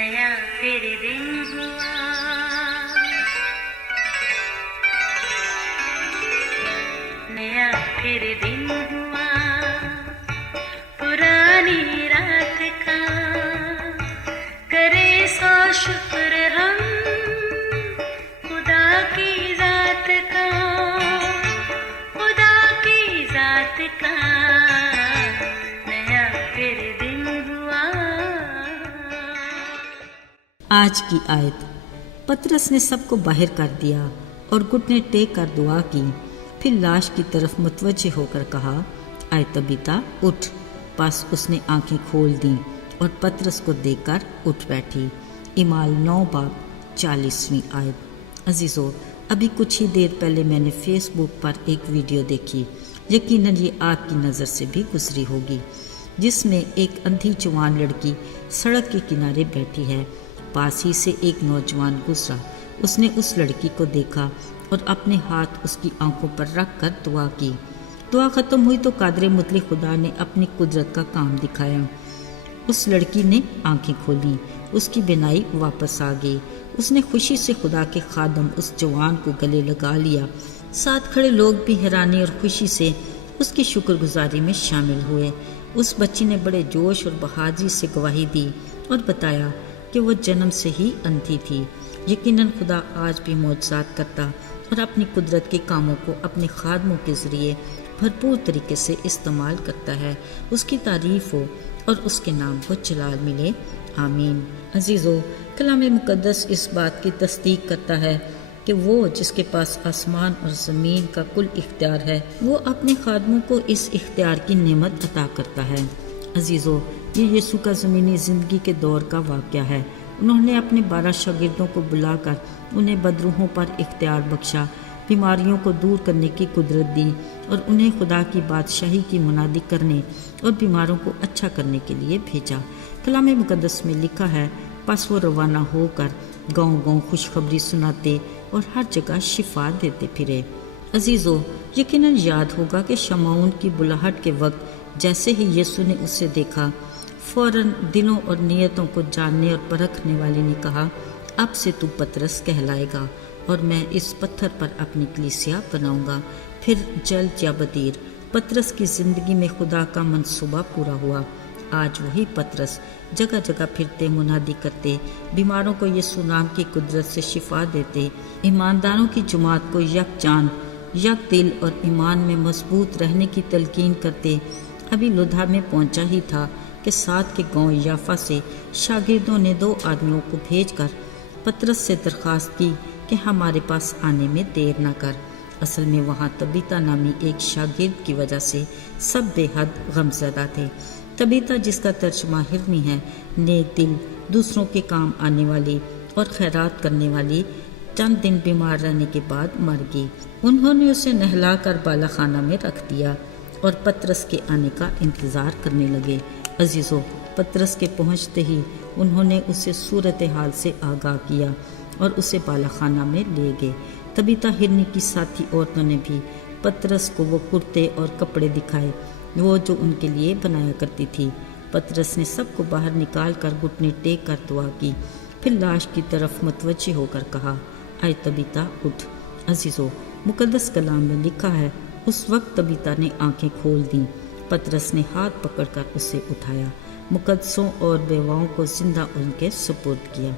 नया फिर दिन हुआ, नया फिर दिन हुआ, पुरानी रात का करे सो शुक्र हम खुदा की जात का, खुदा की जात का नया फिर दिन हुआ। आज की आयत। पतरस ने सबको बाहर कर दिया और घुटने टेक कर दुआ की, फिर लाश की तरफ मुतवज्जे होकर कहा, आए तबीता उठ। बस उसने आंखें खोल दी और पतरस को देखकर उठ बैठी। इमाल 9 बाब 40वीं आयत। अजीज़ों, अभी कुछ ही देर पहले मैंने फेसबुक पर एक वीडियो देखी, यकीनन ये आपकी नज़र से भी गुजरी होगी, जिसमें एक अंधी जवान लड़की सड़क के किनारे बैठी है। पास ही से एक नौजवान गुजरा, उसने उस लड़की को देखा और अपने हाथ उसकी आंखों पर रख कर दुआ की। दुआ ख़त्म हुई तो कादर मुतलक खुदा ने अपनी कुदरत का काम दिखाया। उस लड़की ने आंखें खोली, उसकी बिनाई वापस आ गई। उसने खुशी से खुदा के खादम उस जवान को गले लगा लिया। साथ खड़े लोग भी हैरानी और खुशी से उसकी शुक्रगुजारी में शामिल हुए। उस बच्ची ने बड़े जोश और बहादुरी से गवाही दी और बताया कि वो जन्म से ही अंधी थी। यकीनन खुदा आज भी मौजज़ात करता और अपनी कुदरत के कामों को अपने खादमों के ज़रिए भरपूर तरीके से इस्तेमाल करता है। उसकी तारीफ़ हो और उसके नाम को जलाल मिले, आमीन। अजीज़ों, कलाम मुक़द्दस इस बात की तस्दीक करता है कि वो जिसके पास आसमान और ज़मीन का कुल इख्तियार है, वो अपने खादमों को इस इख्तियार की नेमत अता करता है। अजीज़ों, ये यीशु का ज़मीनी ज़िंदगी के दौर का वाक़या है। उन्होंने अपने 12 शागिर्दों को बुलाकर उन्हें बदरूहों पर इख्तियार बख्शा, बीमारियों को दूर करने की कुदरत दी और उन्हें खुदा की बादशाही की मुनादी करने और बीमारों को अच्छा करने के लिए भेजा। कलाम मुक़द्दस में लिखा है, बस वो रवाना होकर गाँव-गाँव खुशखबरी सुनाते और हर जगह शिफा देते फिरे। अजीज़ों, यकीनन याद होगा कि शमौन की बुलाहट के वक्त जैसे ही यीशु ने उसे देखा, फौरन दिलों और नियतों को जानने और परखने वाले ने कहा, अब से तू पतरस कहलाएगा और मैं इस पत्थर पर अपनी कलीसिया बनाऊंगा। फिर जल्द या बदीर पतरस की ज़िंदगी में खुदा का मंसूबा पूरा हुआ। आज वही पतरस जगह जगह फिरते, मुनादी करते, बीमारों को यीशु नाम की कुदरत से शिफा देते, ईमानदारों की जमात को यकजान, यक दिल और ईमान में मजबूत रहने की तलकीन करते। अभी लुधा में पहुंचा ही था कि साथ के गांव याफा से शागिर्दों ने 2 आदमियों को भेजकर पतरस से दरख्वास्त की कि हमारे पास आने में देर न कर। असल में वहाँ तबीता नामी एक शागिर्द की वजह से सब बेहद गमज़दा थे। तबीता, जिसका तर्जुमा हिरनी है, नेक दिल, दूसरों के काम आने वाली और खैरात करने वाली, चंद दिन बीमार रहने के बाद मर गई। उन्होंने उसे नहला कर बालाखाना में रख दिया और पतरस के आने का इंतज़ार करने लगे। अजीज़ों, पतरस के पहुँचते ही उन्होंने उसे सूरत हाल से आगाह किया और उसे बालाखाना में ले गए। तबीता हिरनी की साथी औरतों ने भी पतरस को वो कुर्ते और कपड़े दिखाए वो जो उनके लिए बनाया करती थी। पतरस ने सबको बाहर निकाल कर घुटने टेक कर दुआ की, फिर लाश की तरफ मुतवज्जे होकर कहा, आए तबीता उठ। अजीज़ों, मुक़द्दस कलाम में लिखा है, उस वक्त तबीता ने आंखें खोल दी। पतरस ने हाथ पकड़कर उसे उठाया, मुक़द्दसों और बेवाओं को जिंदा उनके सुपुर्द किया।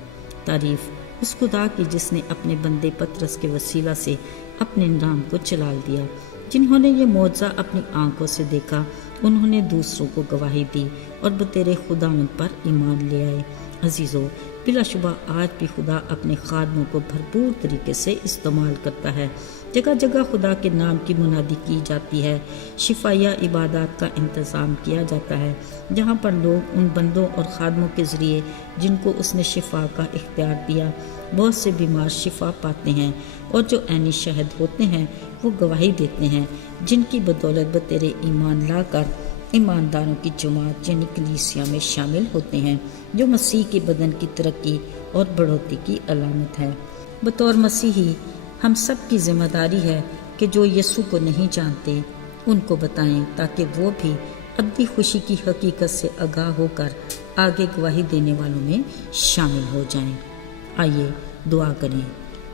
तारीफ़ उस खुदा की जिसने अपने बंदे पतरस के वसीला से अपने नाम को जलाल दिया। जिन्होंने ये मौजज़ा अपनी आंखों से देखा, उन्होंने दूसरों को गवाही दी और बतेरे खुदावंद पर ईमान ले आए। अजीज़ों, बिलाशुबा आज भी खुदा अपने खादमों को भरपूर तरीके से इस्तेमाल करता है। जगह जगह खुदा के नाम की मुनादी की जाती है, शिफाया इबादत का इंतज़ाम किया जाता है, जहाँ पर लोग उन बंदों और खादमों के ज़रिए जिनको उसने शिफा का इख्तियार दिया, बहुत से बीमार शिफा पाते हैं और जो ऐनी शहद होते हैं वो गवाही देते हैं, जिनकी बदौलत बतेरे ईमान लाकर ईमानदारों की जमात यानी कलीसिया में शामिल होते हैं, जो मसीह के बदन की तरक्की और बढ़ोतरी की अलामत है। बतौर मसीही हम सब की जिम्मेदारी है कि जो यीशु को नहीं जानते उनको बताएं, ताकि वो भी अब्दी खुशी की हकीकत से आगाह होकर آگے گواہی دینے والوں میں شامل ہو جائیں۔ آئیے دعا کریں۔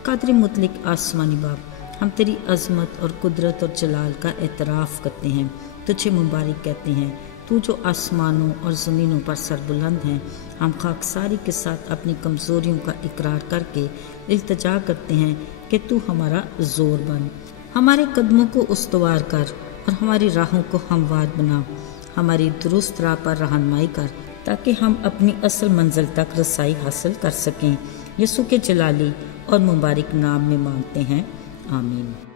قادر مطلق آسمانی باپ، ہم تیری عظمت اور قدرت اور جلال کا اعتراف کرتے ہیں، تجھے مبارک کہتے ہیں، تو جو آسمانوں اور زمینوں پر سربلند ہیں۔ ہم خاکساری کے ساتھ اپنی کمزوریوں کا اقرار کر کے التجا کرتے ہیں کہ تو ہمارا زور بن، ہمارے قدموں کو استوار کر اور ہماری راہوں کو ہموار بنا، ہماری درست راہ پر رہنمائی کر تاکہ ہم اپنی اصل منزل تک رسائی حاصل کر سکیں۔ یسوع کے جلالی اور مبارک نام میں مانگتے ہیں، آمین۔